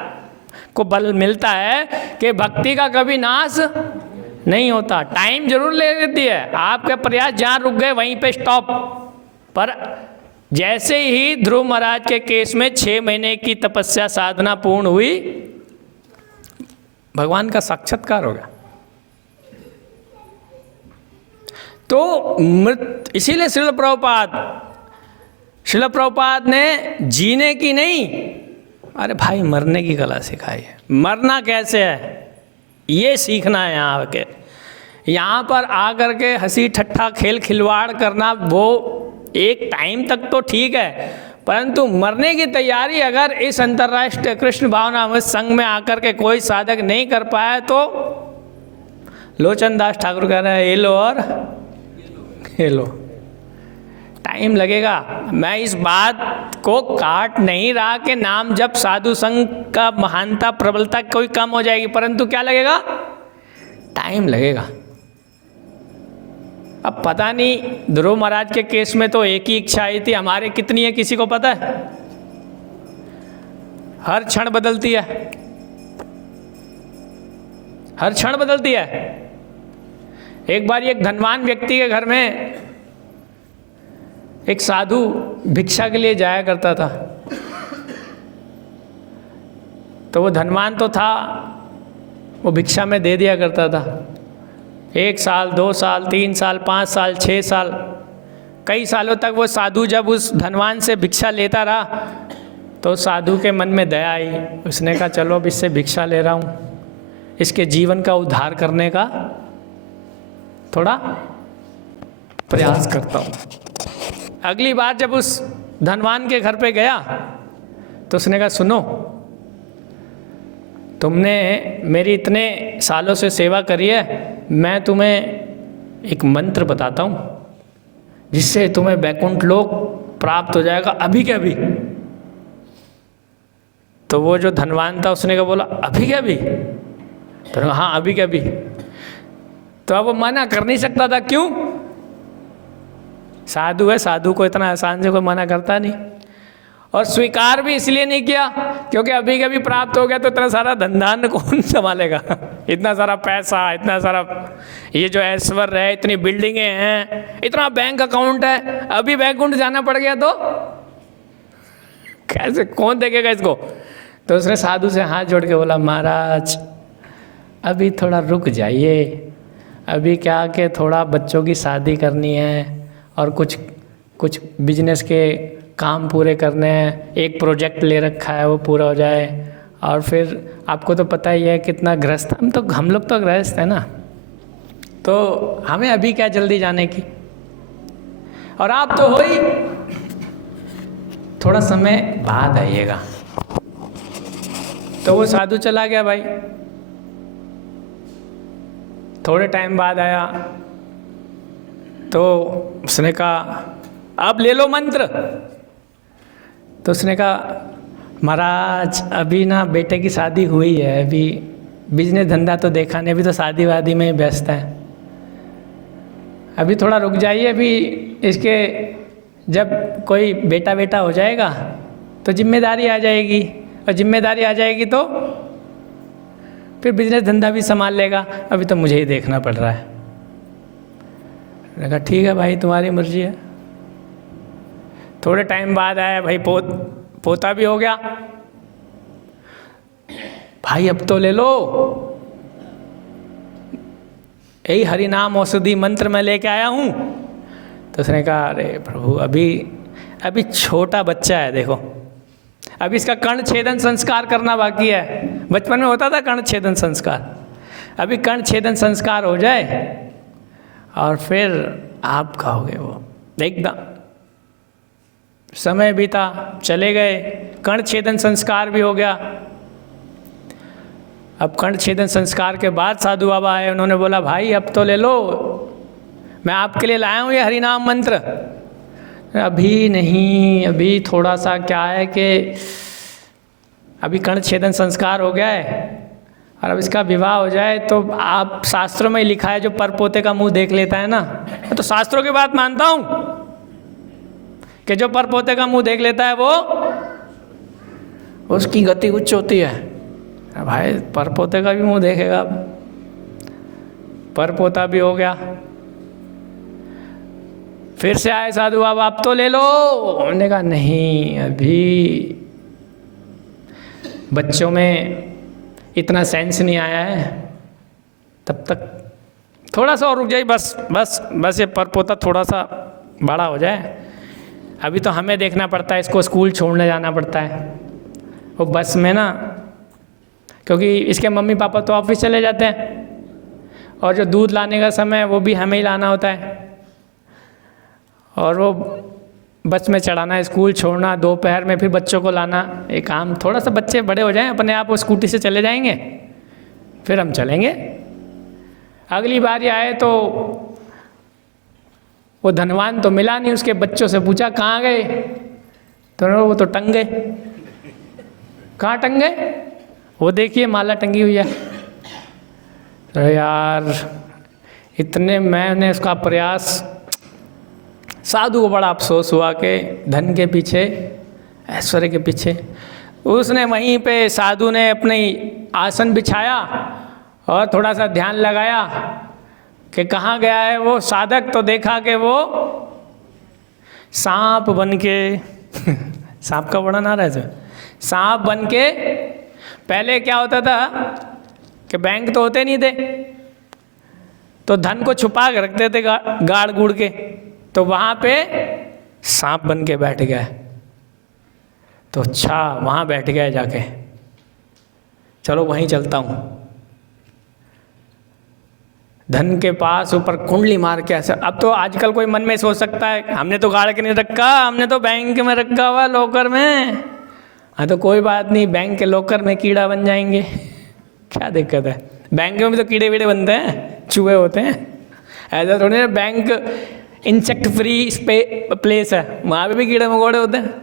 को बल मिलता है कि भक्ति का कभी नाश नहीं होता। टाइम जरूर ले लेती है, आपके प्रयास जहाँ रुक गए वहीं पे स्टॉप। पर जैसे ही ध्रुव महाराज के केस में 6 महीने की तपस्या साधना पूर्ण हुई, भगवान का साक्षात्कार हो गया। तो इसीलिए श्रील प्रभुपाद ने जीने की नहीं, अरे भाई मरने की कला सिखाई है। मरना कैसे है ये सीखना है। यहाँ पर आकर के हंसी ठट्ठा खेल खिलवाड़ करना वो एक टाइम तक तो ठीक है, परंतु मरने की तैयारी अगर इस अंतर्राष्ट्रीय कृष्ण भावनामृत संघ में आकर के कोई साधक नहीं कर पाया तो लोचन दास ठाकुर कह रहे हैं ये लो और ये लो, टाइम लगेगा। मैं इस बात को काट नहीं रहा कि नाम जब साधु संघ का महानता प्रबलता कोई कम हो जाएगी, परंतु क्या लगेगा, टाइम लगेगा। अब पता नहीं ध्रुव महाराज के केस में तो एक ही इच्छा आई थी, हमारे कितनी है किसी को पता है? हर क्षण बदलती है, हर क्षण बदलती है। एक बार एक धनवान व्यक्ति के घर में एक साधु भिक्षा के लिए जाया करता था। तो वो धनवान तो था, वो भिक्षा में दे दिया करता था। 1 साल, 2 साल, 3 साल, 5 साल, 6 साल, कई सालों तक वो साधु जब उस धनवान से भिक्षा लेता रहा तो साधु के मन में दया आई। उसने कहा चलो अब इससे भिक्षा ले रहा हूँ, इसके जीवन का उद्धार करने का थोड़ा प्रयास करता हूँ। अगली बार जब उस धनवान के घर पे गया तो उसने कहा सुनो, तुमने मेरी इतने सालों से सेवा करी है, मैं तुम्हें एक मंत्र बताता हूँ जिससे तुम्हें वैकुंठ लोक प्राप्त हो जाएगा अभी के अभी। तो वो जो धनवान था उसने कहा बोला अभी के अभी? तो हाँ अभी के अभी। तो अब वो मना कर नहीं सकता था, क्यों? साधु है, साधु को इतना आसान से कोई मना करता नहीं। और स्वीकार भी इसलिए नहीं किया क्योंकि अभी कभी प्राप्त हो गया तो इतना सारा धन कौन संभालेगा? इतना सारा पैसा, इतना सारा ये जो ऐश्वर्य है, इतनी बिल्डिंगें हैं, इतना बैंक अकाउंट है, अभी वैकुंठ जाना पड़ गया तो कैसे, कौन देखेगा इसको? तो उसने साधु से हाथ जोड़ के बोला महाराज अभी थोड़ा रुक जाइए, अभी क्या कि थोड़ा बच्चों की शादी करनी है और कुछ बिजनेस के काम पूरे करने हैं, एक प्रोजेक्ट ले रखा है वो पूरा हो जाए। और फिर आपको तो पता ही है कितना गृहस्थ, हम लोग तो गृहस्थ है ना, तो हमें अभी क्या जल्दी जाने की, और आप तो हो ही, थोड़ा समय बाद आइएगा। तो वो साधु चला गया भाई। थोड़े टाइम बाद आया तो उसने कहा अब ले लो मंत्र। तो उसने कहा महाराज अभी ना बेटे की शादी हुई है, अभी बिजनेस धंधा तो देखा नहीं, अभी तो शादी वादी में व्यस्त है, अभी थोड़ा रुक जाइए, अभी इसके जब कोई बेटा हो जाएगा तो जिम्मेदारी आ जाएगी, और जिम्मेदारी आ जाएगी तो फिर बिजनेस धंधा भी संभाल लेगा, अभी तो मुझे ही देखना पड़ रहा है। मैंने कहा ठीक है भाई तुम्हारी मर्जी है। थोड़े टाइम बाद आया भाई, पोता भी हो गया। भाई अब तो ले लो, यही हरि नाम औषधि मंत्र मैं लेके आया हूँ। तो उसने कहा अरे प्रभु अभी छोटा बच्चा है, देखो अभी इसका कर्ण छेदन संस्कार करना बाकी है। बचपन में होता था कर्ण छेदन संस्कार, अभी कर्ण छेदन संस्कार हो जाए और फिर आप कहोगे वो एकदम। समय बीता, चले गए, कर्ण छेदन संस्कार भी हो गया। अब कर्ण छेदन संस्कार के बाद साधु बाबा आए, उन्होंने बोला भाई अब तो ले लो, मैं आपके लिए लाया हूँ ये हरिनाम मंत्र। अभी नहीं, अभी थोड़ा सा क्या है कि अभी कर्ण छेदन संस्कार हो गया है और अब इसका विवाह हो जाए तो आप शास्त्रों में लिखा है जो परपोते का मुंह देख लेता है ना, तो शास्त्रों की बात मानता हूँ कि जो परपोते का मुंह देख लेता है वो उसकी गति उच्च होती है। भाई परपोते का भी मुंह देखेगा, परपोता भी हो गया। फिर से आए साधु बाबा अब तो ले लो। उन्होंने कहा नहीं, अभी बच्चों में इतना सेंस नहीं आया है, तब तक थोड़ा सा और रुक जाइए, बस ये परपोता थोड़ा सा बड़ा हो जाए। अभी तो हमें देखना पड़ता है, इसको स्कूल छोड़ने जाना पड़ता है वो बस में ना, क्योंकि इसके मम्मी पापा तो ऑफिस चले जाते हैं और जो दूध लाने का समय है वो भी हमें ही लाना होता है, और वो बस में चढ़ाना, स्कूल छोड़ना, दोपहर में फिर बच्चों को लाना, एक काम। थोड़ा सा बच्चे बड़े हो जाएं अपने आप, वो स्कूटी से चले जाएंगे, फिर हम चलेंगे। अगली बार ये आए तो वो धनवान तो मिला नहीं, उसके बच्चों से पूछा कहाँ गए, तो वो तो टंग गए। कहाँ टंग गए? वो देखिए माला टंगी हुई है। तो यार इतने मैंने उसका प्रयास, साधु को बड़ा अफसोस हुआ कि धन के पीछे, ऐश्वर्य के पीछे। उसने वहीं पे साधु ने अपनी आसन बिछाया और थोड़ा सा ध्यान लगाया कि कहाँ गया है वो साधक, तो देखा कि वो सांप बन के सांप का वर्णन आ रहा है इसमें, सांप बन के। पहले क्या होता था कि बैंक तो होते नहीं थे, तो धन को छुपा के रखते थे गाड़ गुड़ के, तो वहाँ पे सांप बन के बैठ गया। तो अच्छा, वहाँ बैठ गया जाके, चलो वहीं चलता हूँ। धन के पास ऊपर कुंडली मार के ऐसा। अब तो आजकल कोई मन में सोच सकता है हमने तो गाड़ के नहीं रखा, हमने तो बैंक में रखा हुआ लॉकर में। हाँ तो कोई बात नहीं, बैंक के लॉकर में कीड़ा बन जाएंगे, क्या दिक्कत है। बैंक में भी तो कीड़े वीड़े बनते हैं, चूहे होते हैं, ऐसा थोड़ी ना बैंक इंसेक्ट फ्री प्लेस है, वहाँ पे भी कीड़े मकोड़े होते हैं।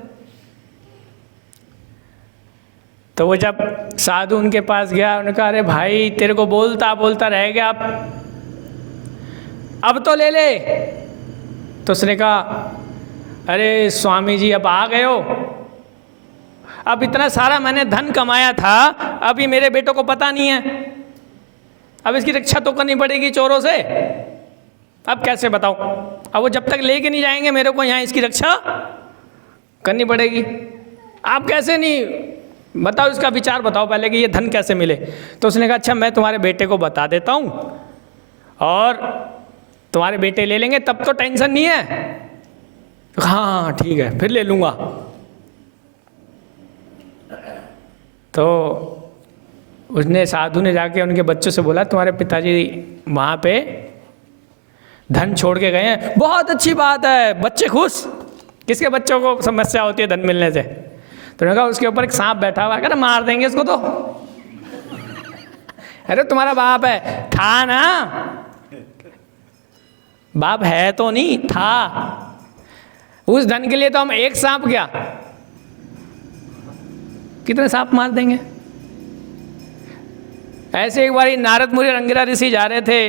तो वो जब साधु उनके पास गया, उन्होंने कहा अरे भाई तेरे को बोलता बोलता रह गया, अब तो ले ले। तो उसने कहा अरे स्वामी जी अब आ गए हो, अब इतना सारा मैंने धन कमाया था, अभी मेरे बेटों को पता नहीं है, अब इसकी रक्षा तो करनी पड़ेगी चोरों से, अब कैसे बताओ। अब वो जब तक लेके नहीं जाएंगे मेरे को यहाँ, इसकी रक्षा करनी पड़ेगी। आप कैसे नहीं, बताओ इसका विचार बताओ पहले कि ये धन कैसे मिले। तो उसने कहा अच्छा मैं तुम्हारे बेटे को बता देता हूँ और तुम्हारे बेटे ले लेंगे, तब तो टेंशन नहीं है। हाँ ठीक है, फिर ले लूँगा। तो उसने साधु ने जाके उनके बच्चों से बोला तुम्हारे पिताजी वहाँ पे धन छोड़ के गए हैं। बहुत अच्छी बात है, बच्चे खुश। किसके बच्चों को समस्या होती है धन मिलने से? तो उन्होंने कहा उसके ऊपर एक सांप बैठा हुआ है, अरे मार देंगे इसको तो। अरे तुम्हारा बाप है, था ना, बाप है तो नहीं था। उस धन के लिए तो हम एक सांप क्या, कितने सांप मार देंगे। ऐसे एक बार नारद मुनि रंगिरा ऋषि जा रहे थे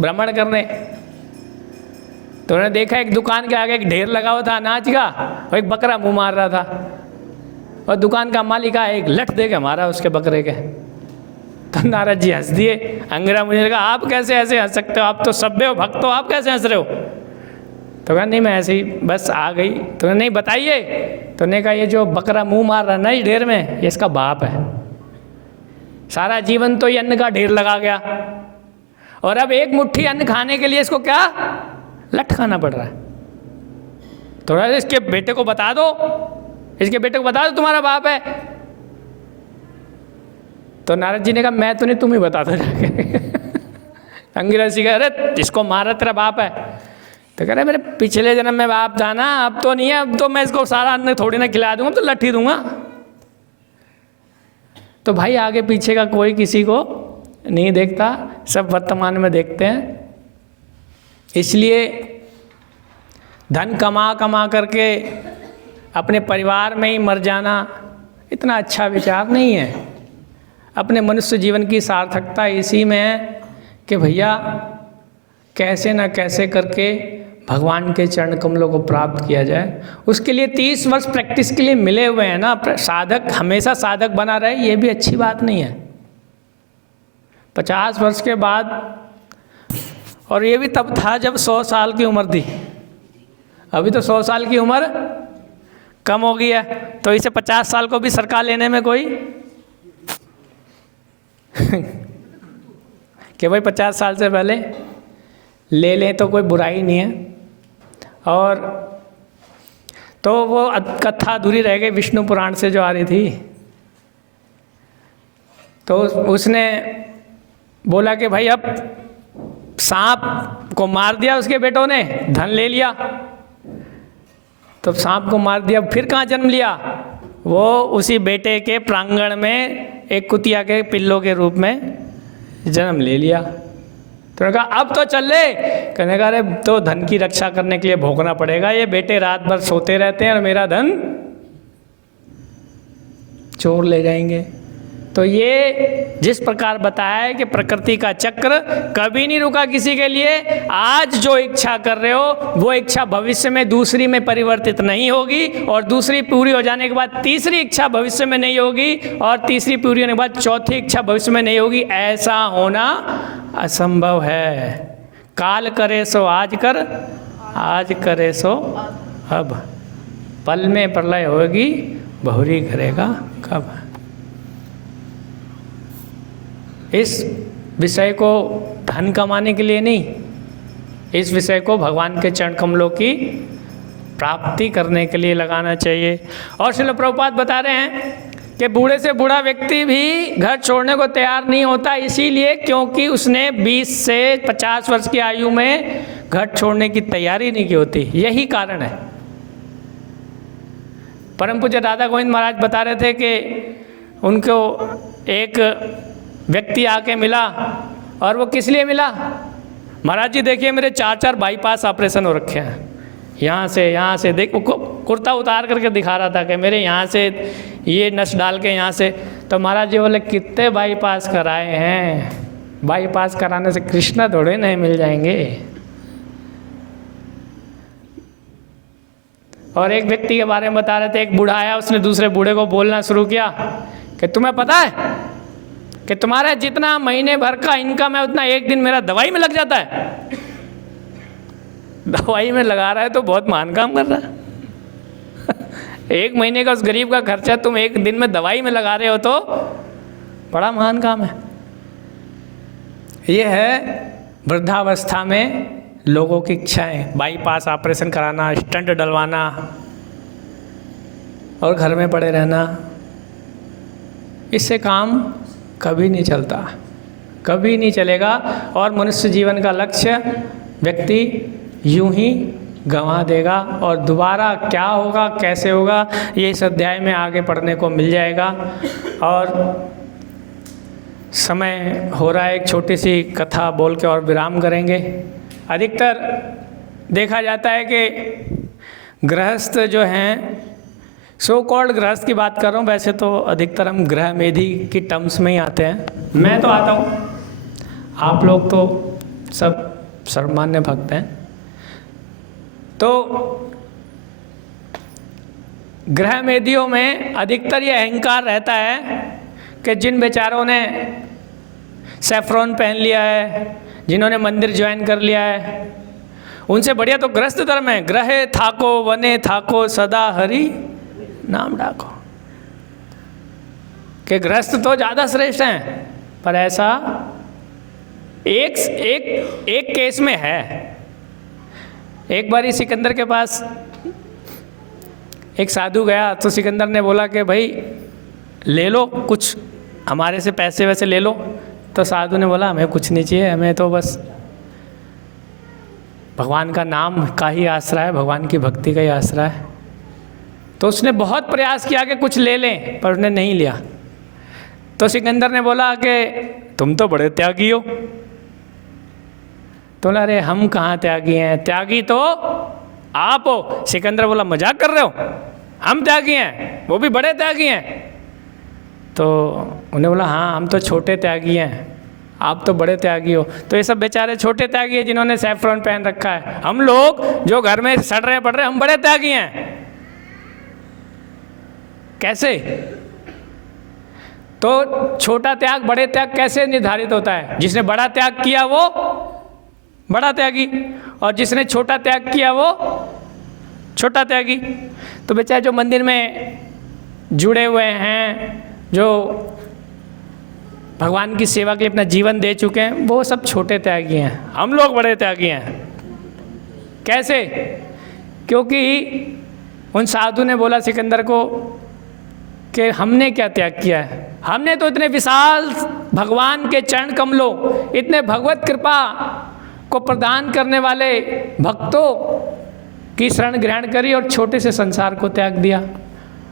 भ्रमण करने, तो उन्होंने देखा एक दुकान के आगे एक ढेर लगा हुआ था अनाज का, और एक बकरा मुंह मार रहा था, और दुकान का मालिक एक लठ दे के मारा उसके बकरे के। तो नारद जी हंस दिए। अंगिरा मुनि ने कहा आप कैसे ऐसे हंस सकते हो, आप तो सभ्य हो, भक्त हो, आप कैसे हंस रहे हो? तो कहा नहीं मैं ऐसे ही बस आ गई। तो नहीं बताइए। तो ने कहा ये जो बकरा मुंह मार रहा ना इस ढेर में, ये इसका बाप है। सारा जीवन तो ये अन्न का ढेर लगा गया, और अब एक मुट्ठी अन्न खाने के लिए इसको क्या लठ खाना पड़ रहा है। थोड़ा इसके बेटे को बता दो, इसके बेटे को बता दो तुम्हारा बाप है। तो नारद जी ने कहा मैं तो नहीं, तुम ही बता दो जाके। अंगिरा जी कह अरे इसको मारा तेरा बाप है। तो कह रहे मेरे पिछले जन्म में बाप था ना, अब तो नहीं है, अब तो मैं इसको सारा अन्न थोड़ी ना खिला दूंगा, तो लठी दूंगा। तो भाई आगे पीछे का कोई किसी को नहीं देखता, सब वर्तमान में देखते हैं। इसलिए धन कमा कमा करके अपने परिवार में ही मर जाना इतना अच्छा विचार नहीं है। अपने मनुष्य जीवन की सार्थकता इसी में है कि भैया कैसे ना कैसे करके भगवान के चरण कमलों को प्राप्त किया जाए। उसके लिए 30 वर्ष प्रैक्टिस के लिए मिले हुए हैं ना। साधक हमेशा साधक बना रहे ये भी अच्छी बात नहीं है। 50 वर्ष के बाद, और ये भी तब था जब 100 साल की उम्र थी, अभी तो 100 साल की उम्र कम हो गई है, तो इसे 50 साल को भी सरकार लेने में कोई कि भाई 50 साल से पहले ले लें तो कोई बुराई नहीं है। और तो वो कथा अधूरी रह गई विष्णु पुराण से जो आ रही थी। तो उसने बोला कि भाई अब सांप को मार दिया उसके बेटों ने, धन ले लिया, तो सांप को मार दिया, फिर कहाँ जन्म लिया? वो उसी बेटे के प्रांगण में एक कुतिया के पिल्लों के रूप में जन्म ले लिया। तो उन्होंने कहा अब तो चल ले। कहने का अरे तो धन की रक्षा करने के लिए भोगना पड़ेगा, ये बेटे रात भर सोते रहते हैं और मेरा धन चोर ले जाएंगे। तो ये जिस प्रकार बताया है कि प्रकृति का चक्र कभी नहीं रुका किसी के लिए। आज जो इच्छा कर रहे हो वो इच्छा भविष्य में दूसरी में परिवर्तित नहीं होगी, और दूसरी पूरी हो जाने के बाद तीसरी इच्छा भविष्य में नहीं होगी, और तीसरी पूरी होने के बाद चौथी इच्छा भविष्य में नहीं होगी। ऐसा होना असंभव है। काल करे सो आज कर, आज करे सो अब, पल में प्रलय होगी, बहुरी करेगा कब। इस विषय को धन कमाने के लिए नहीं, इस विषय को भगवान के चरण कमलों की प्राप्ति करने के लिए लगाना चाहिए। और श्रील प्रभुपाद बता रहे हैं कि बूढ़े से बूढ़ा व्यक्ति भी घर छोड़ने को तैयार नहीं होता, इसीलिए क्योंकि उसने 20 से 50 वर्ष की आयु में घर छोड़ने की तैयारी नहीं की होती। यही कारण है। परम पूज्य राधा गोविंद महाराज बता रहे थे कि उनको एक व्यक्ति आके मिला, और वो किस लिए मिला? महाराज जी देखिए मेरे 4 बाईपास ऑपरेशन हो रखे हैं, यहाँ से देख, कुर्ता उतार करके दिखा रहा था कि मेरे यहाँ से ये नस डाल के यहाँ से। तो महाराज जी बोले कितने बाईपास कराए हैं? बाईपास कराने से कृष्णा थोड़े नहीं मिल जाएंगे। और एक व्यक्ति के बारे में बता रहे थे, एक बूढ़ा आया, उसने दूसरे बूढ़े को बोलना शुरू किया कि तुम्हें पता है कि तुम्हारा जितना महीने भर का इनकम है उतना एक दिन मेरा दवाई में लग जाता है। दवाई में लगा रहा है तो बहुत महान काम कर रहा है। एक महीने का उस गरीब का खर्चा तुम एक दिन में दवाई में लगा रहे हो तो बड़ा महान काम है। ये है वृद्धावस्था में लोगों की इच्छाएं, बाईपास ऑपरेशन कराना, स्टंट डलवाना और घर में पड़े रहना। इससे काम कभी नहीं चलता, कभी नहीं चलेगा। और मनुष्य जीवन का लक्ष्य व्यक्ति यूं ही गंवा देगा, और दोबारा क्या होगा कैसे होगा ये इस अध्याय में आगे पढ़ने को मिल जाएगा। और समय हो रहा है, एक छोटी सी कथा बोल के और विराम करेंगे। अधिकतर देखा जाता है कि गृहस्थ जो हैं, सो कॉल्ड गृहस्थ की बात कर रहा हूँ, वैसे तो अधिकतर हम गृह मेधी की टर्म्स में ही आते हैं। मैं तो आता हूँ, आप लोग तो सब सर्वमान्य भक्त हैं। तो गृह मेधियों में अधिकतर ये अहंकार रहता है कि जिन बेचारों ने सैफ्रॉन पहन लिया है, जिन्होंने मंदिर ज्वाइन कर लिया है, उनसे बढ़िया तो गृहस्थ धर्म है। ग्रहे थाको वने थाको सदा हरि नाम डाको। कि गृहस्थ तो ज़्यादा श्रेष्ठ हैं, पर ऐसा एक केस में है। एक बार सिकंदर के पास एक साधु गया, तो सिकंदर ने बोला कि भाई ले लो कुछ, हमारे से पैसे वैसे ले लो। तो साधु ने बोला हमें कुछ नहीं चाहिए, हमें तो बस भगवान का नाम का ही आसरा है, भगवान की भक्ति का ही आसरा है। तो उसने बहुत प्रयास किया कि कुछ ले लें, पर उसने नहीं लिया। तो सिकंदर ने बोला कि तुम तो बड़े त्यागी हो। तो बोला अरे हम कहाँ त्यागी हैं, त्यागी तो आप हो। सिकंदर बोला मजाक कर रहे हो, हम त्यागी हैं, वो भी बड़े त्यागी हैं। तो उन्हें बोला हाँ हम तो छोटे त्यागी हैं, आप तो बड़े त्यागी हो। तो ये सब बेचारे छोटे त्यागी हैं जिन्होंने सैफ्रॉन पहन रखा है। हम लोग जो घर में सड़ रहे पड़ रहे, हम बड़े त्यागी हैं। कैसे? तो छोटा त्याग बड़े त्याग कैसे निर्धारित होता है? जिसने बड़ा त्याग किया वो बड़ा त्यागी, और जिसने छोटा त्याग किया वो छोटा त्यागी। तो बेचारे जो मंदिर में जुड़े हुए हैं, जो भगवान की सेवा के लिए अपना जीवन दे चुके हैं, वो सब छोटे त्यागी हैं। हम लोग बड़े त्यागी हैं। कैसे? क्योंकि उन साधु ने बोला सिकंदर को कि हमने क्या त्याग किया है, हमने तो इतने विशाल भगवान के चरण कमलों, इतने भगवत कृपा को प्रदान करने वाले भक्तों की शरण ग्रहण करी और छोटे से संसार को त्याग दिया।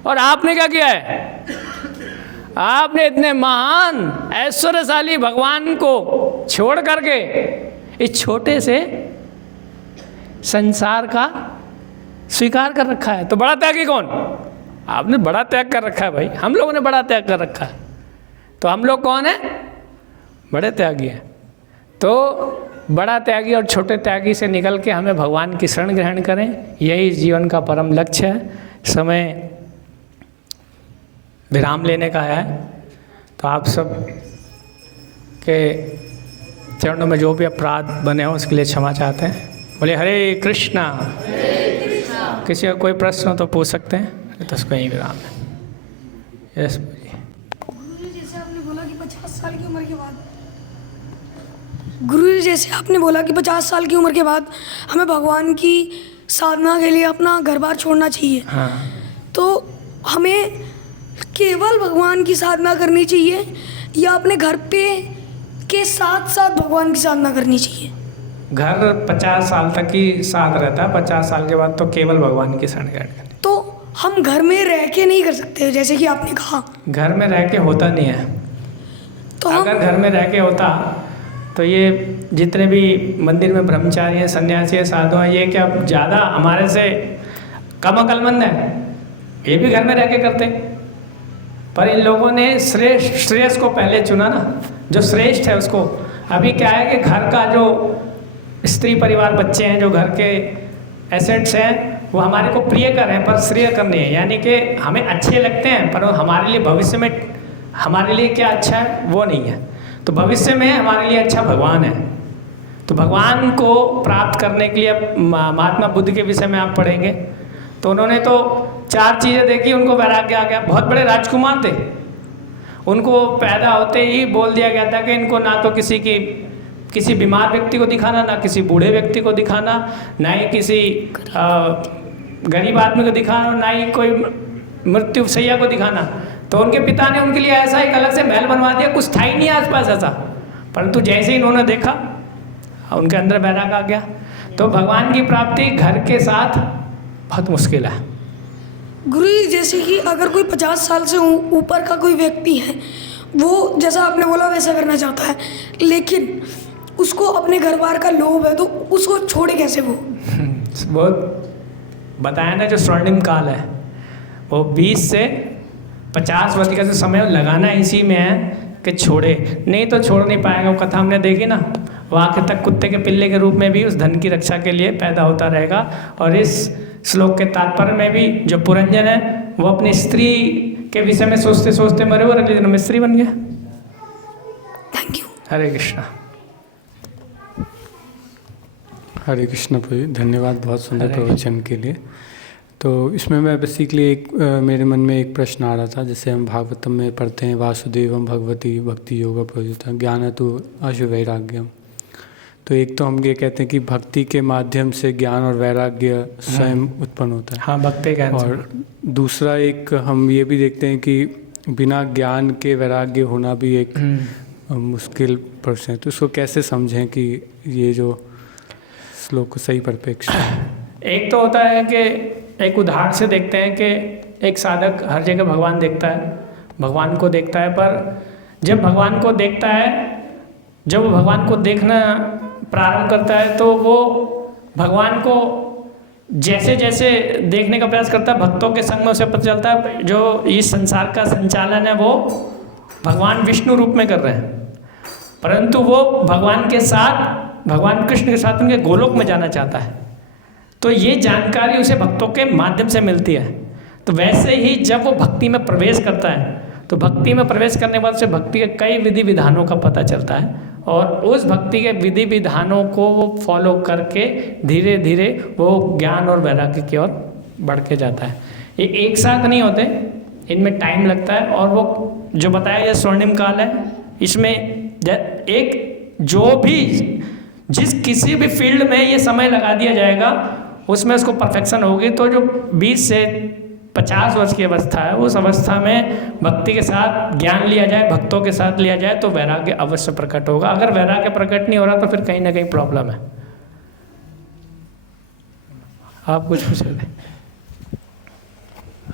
और आपने क्या किया है? आपने इतने महान ऐश्वर्यशाली भगवान को छोड़ करके इस छोटे से संसार का स्वीकार कर रखा है। तो बड़ा त्यागी कौन? आपने बड़ा त्याग कर रखा है भाई, हम लोगों ने बड़ा त्याग कर रखा है। तो हम लोग कौन है? बड़े त्यागी हैं। तो बड़ा त्यागी और छोटे त्यागी से निकल के हमें भगवान की शरण ग्रहण करें, यही जीवन का परम लक्ष्य है। समय विराम लेने का है, तो आप सब के चरणों में जो भी अपराध बने हो उसके लिए क्षमा चाहते हैं। बोले हरे कृष्णा। किसी का कोई प्रश्न हो तो पूछ सकते हैं, तो उसको यहीं विराम है। यस गुरुजी जैसे आपने बोला कि 50 साल की उम्र के बाद, गुरुजी जैसे आपने बोला कि 50 साल की उम्र के बाद हमें भगवान की साधना के लिए अपना घर बार छोड़ना चाहिए। हाँ। तो हमें केवल भगवान की साधना करनी चाहिए या अपने घर पे के साथ साथ भगवान की साधना करनी चाहिए? घर 50 साल तक ही साथ रहता है, 50 साल के बाद तो केवल भगवान की शरण ग्रहण करनी। तो हम घर में रह के नहीं कर सकते जैसे कि आपने कहा? घर में रह के होता नहीं है। तो हम अगर घर में रह के होता तो ये जितने भी मंदिर में ब्रह्मचारी हैं, सन्यासी हैं, साधु हैं, ये क्या ज़्यादा हमारे से कम अक्लमंद है? ये भी घर में रह के करते। पर इन लोगों ने श्रेष्ठ को पहले चुना ना, जो श्रेष्ठ है उसको। अभी क्या है कि घर का जो स्त्री परिवार बच्चे हैं, जो घर के एसेट्स हैं, वो हमारे को प्रिय कर हैं पर श्रेय करनी है, यानी कि हमें अच्छे लगते हैं पर वो हमारे लिए भविष्य में हमारे लिए क्या अच्छा है वो नहीं है। तो भविष्य में हमारे लिए अच्छा भगवान है। तो भगवान को प्राप्त करने के लिए अब महात्मा बुद्ध के विषय में आप पढ़ेंगे तो उन्होंने तो 4 चीज़ें देखी, उनको वैराग्य आ गया। बहुत बड़े राजकुमार थे, उनको पैदा होते ही बोल दिया गया था कि इनको ना तो किसी बीमार व्यक्ति को दिखाना, ना किसी बूढ़े व्यक्ति को दिखाना, ना ही किसी गरीब आदमी को दिखाना, ना ही कोई मृत्यु शैया को दिखाना। तो उनके पिता ने उनके लिए ऐसा एक अलग से महल बनवा दिया, कुछ था ही नहीं आसपास ऐसा। परंतु जैसे ही इन्होंने देखा उनके अंदर वैराग्य आ गया। तो भगवान की प्राप्ति घर के साथ बहुत मुश्किल है। गुरुजी जैसे कि अगर कोई 50 साल से ऊपर का कोई व्यक्ति है, वो जैसा आपने बोला वैसा करना चाहता है, लेकिन उसको अपने घर बार का लोभ है, तो उसको छोड़े कैसे वो? बहुत बताया ना, जो स्वर्णिम काल है वो 20 से 50 वर्ष का जो समय लगाना इसी में है कि छोड़े, नहीं तो छोड़ नहीं पाएगा। वो कथा हमने देखी ना, वो आखिर तक कुत्ते के पिल्ले के रूप में भी उस धन की रक्षा के लिए पैदा होता रहेगा। और इस श्लोक के तात्पर्य में भी जो पुरंजन है वो अपनी स्त्री के विषय में सोचते सोचते मरे और अगले दिन में स्त्री बन गया। Thank you. हरे कृष्णा। हरे कृष्ण भाई, धन्यवाद बहुत सुंदर प्रवचन के लिए। तो इसमें मैं बेसिकली मेरे मन में एक प्रश्न आ रहा था, जैसे हम भागवतम में पढ़ते हैं वासुदेवम भगवती भक्ति योग प्रयुक्तम ज्ञान तो अशु वैराग्यम। तो एक तो हम ये कहते हैं कि भक्ति के माध्यम से ज्ञान और वैराग्य स्वयं उत्पन्न होता है। हाँ, भक्ति का। और दूसरा एक हम ये भी देखते हैं कि बिना ज्ञान के वैराग्य होना भी एक मुश्किल प्रश्न है। तो इसको कैसे समझें कि ये जो श्लोक को सही परिप्रेक्ष्य? एक तो होता है कि एक उदाहरण से देखते हैं कि एक साधक हर जगह भगवान देखता है, भगवान को देखता है, पर जब भगवान को देखता है, जब वो भगवान को देखना प्रारंभ करता है तो वो भगवान को जैसे जैसे देखने का प्रयास करता है, भक्तों के संग में उसे पता चलता है जो इस संसार का संचालन है वो भगवान विष्णु रूप में कर रहे हैं, परंतु वो भगवान के साथ, भगवान कृष्ण के साथ उनके गोलोक में जाना चाहता है। तो ये जानकारी उसे भक्तों के माध्यम से मिलती है। तो वैसे ही जब वो भक्ति में प्रवेश करता है तो भक्ति में प्रवेश करने के बाद उसे भक्ति के कई विधि विधानों का पता चलता है और उस भक्ति के विधि विधानों को वो फॉलो करके धीरे धीरे वो ज्ञान और वैराग्य की ओर बढ़ के जाता है। ये एक साथ नहीं होते, इनमें टाइम लगता है। और वो जो बताया ये स्वर्णिम काल है, इसमें एक जो भी जिस किसी भी फील्ड में ये समय लगा दिया जाएगा उसमें उसको परफेक्शन होगी। तो जो 20 से 50 वर्ष की अवस्था है, उस अवस्था में भक्ति के साथ ज्ञान लिया जाए, भक्तों के साथ लिया जाए तो वैराग्य अवश्य प्रकट होगा। अगर वैराग्य प्रकट नहीं हो रहा तो फिर कहीं ना कहीं प्रॉब्लम है। आप कुछ पूछ रहे थे?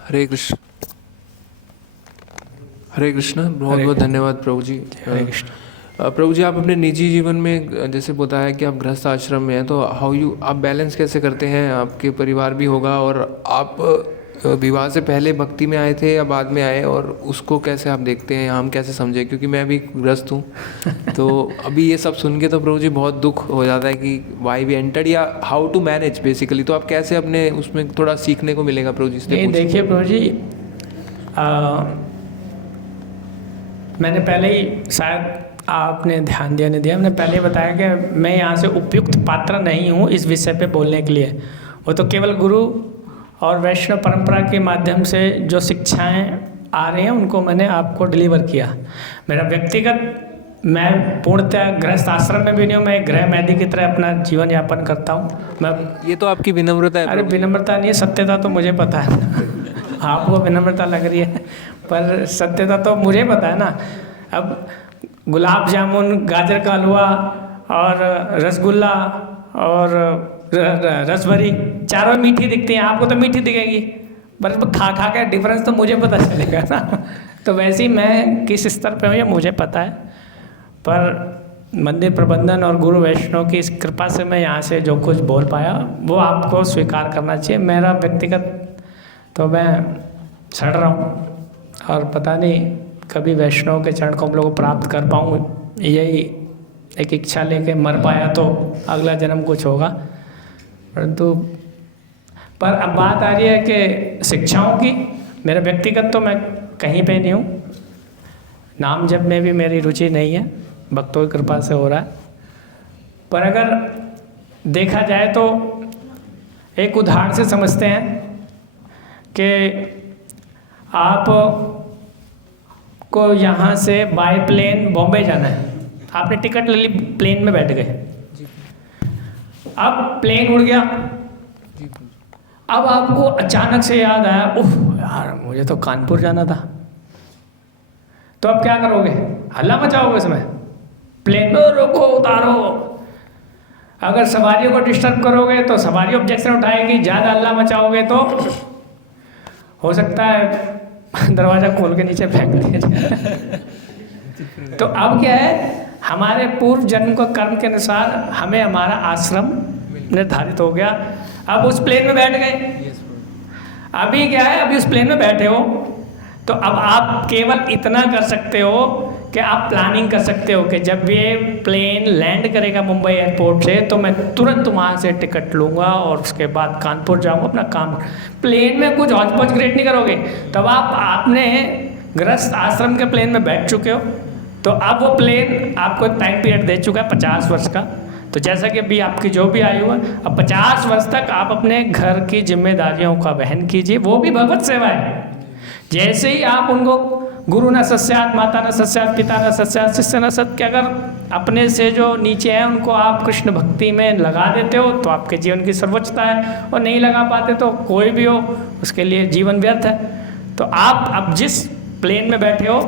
हरे कृष्ण। हरे कृष्ण। बहुत बहुत धन्यवाद प्रभु जी। हरे कृष्ण। प्रभु जी, आप अपने निजी जीवन में जैसे बताया कि आप गृहस्थ आश्रम में हैं, तो आप बैलेंस कैसे करते हैं? आपके परिवार भी होगा और आप विवाह से पहले भक्ति में आए थे या बाद में आए, और उसको कैसे आप देखते हैं, हम कैसे समझे? क्योंकि मैं भी ग्रस्त हूँ तो अभी ये सब सुन के तो प्रभु जी बहुत दुख हो जाता है कि वाई वी एंटर्ड, या हाउ टू मैनेज बेसिकली। तो आप कैसे अपने उसमें थोड़ा सीखने को मिलेगा प्रभु जी से? ये देखिए प्रभु जी, मैंने पहले ही, शायद आपने ध्यान दिया नहीं दिया, मैंने पहले ही बताया कि मैं यहाँ से उपयुक्त पात्र नहीं हूँ इस विषय पे बोलने के लिए। वो तो केवल गुरु और वैष्णव परंपरा के माध्यम से जो शिक्षाएं आ रही हैं उनको मैंने आपको डिलीवर किया। मेरा व्यक्तिगत, मैं पूर्णतः गृहस्थ आश्रम में भी नहीं हूँ, मैं गृह मैदी की तरह अपना जीवन यापन करता हूँ मैं। ये तो आपकी विनम्रता है। अरे विनम्रता नहीं है, सत्यता तो मुझे पता है। आपको विनम्रता लग रही है पर सत्यता तो मुझे पता है ना। अब गुलाब जामुन, गाजर का हलवा और रसगुल्ला और रसभरी चारों मीठी दिखती हैं, आपको तो मीठी दिखेगी, बस खा खा के डिफरेंस तो मुझे पता चलेगा ना। तो वैसे ही मैं किस स्तर पे हूँ ये मुझे पता है, पर मंदिर प्रबंधन और गुरु वैष्णव की इस कृपा से मैं यहाँ से जो कुछ बोल पाया वो आपको स्वीकार करना चाहिए। मेरा व्यक्तिगत तो मैं सड़ रहा हूँ और पता नहीं कभी वैष्णव के चरण कमलों को प्राप्त कर पाऊँ, यही एक इच्छा लेके मर पाया तो अगला जन्म कुछ होगा। परंतु पर अब बात आ रही है कि शिक्षाओं की, मेरा व्यक्तिगत तो मैं कहीं पे नहीं हूँ, नाम जप में भी मेरी रुचि नहीं है, भक्तों की कृपा से हो रहा है। पर अगर देखा जाए तो एक उदाहरण से समझते हैं कि आप को यहाँ से बाय प्लेन बॉम्बे जाना है, आपने टिकट ले ली, प्लेन में बैठ गए, अब प्लेन उड़ गया, अब आपको अचानक से याद आया, उफ यार मुझे तो कानपुर जाना था, तो अब क्या करोगे? हल्ला मचाओगे उसमें, प्लेन में रोको उतारो। अगर सवारियों को डिस्टर्ब करोगे तो सवारी ऑब्जेक्शन उठाएगी, ज़्यादा हल्ला मचाओगे तो हो सकता है दरवाज़ा खोल के नीचे फेंक दिया जाए। तो अब क्या है, हमारे पूर्व जन्म को कर्म के अनुसार हमें हमारा आश्रम निर्धारित हो गया। अब उस प्लेन में बैठ गए, अभी क्या है, अभी उस प्लेन में बैठे हो तो अब आप केवल इतना कर सकते हो कि आप प्लानिंग कर सकते हो कि जब ये प्लेन लैंड करेगा मुंबई एयरपोर्ट से तो मैं तुरंत वहाँ से टिकट लूँगा और उसके बाद कानपुर जाऊँगा अपना काम। प्लेन में कुछ हौच पौच ग्रेट नहीं करोगे। तब आपने गृहस्थ आश्रम के प्लेन में बैठ चुके हो, तो अब वो प्लेन आपको टाइम पीरियड दे चुका है 50 वर्ष का। तो जैसा कि अभी आपकी जो भी आयु है, अब 50 वर्ष तक आप अपने घर की जिम्मेदारियों का वहन कीजिए, वो भी भगवत सेवा है। जैसे ही आप उनको गुरु न सस्यात, माता न सस्यात, पिता न सस्यात, शिष्य न सत, के अगर अपने से जो नीचे हैं उनको आप कृष्ण भक्ति में लगा देते हो तो आपके जीवन की सर्वोच्चता है, और नहीं लगा पाते तो कोई भी हो उसके लिए जीवन व्यर्थ है। तो आप अब जिस प्लेन में बैठे हो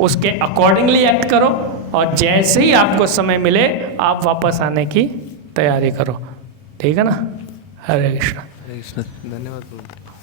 उसके अकॉर्डिंगली एक्ट करो, और जैसे ही आपको समय मिले आप वापस आने की तैयारी करो, ठीक है ना। हरे कृष्ण। हरे कृष्ण, धन्यवाद प्रभु।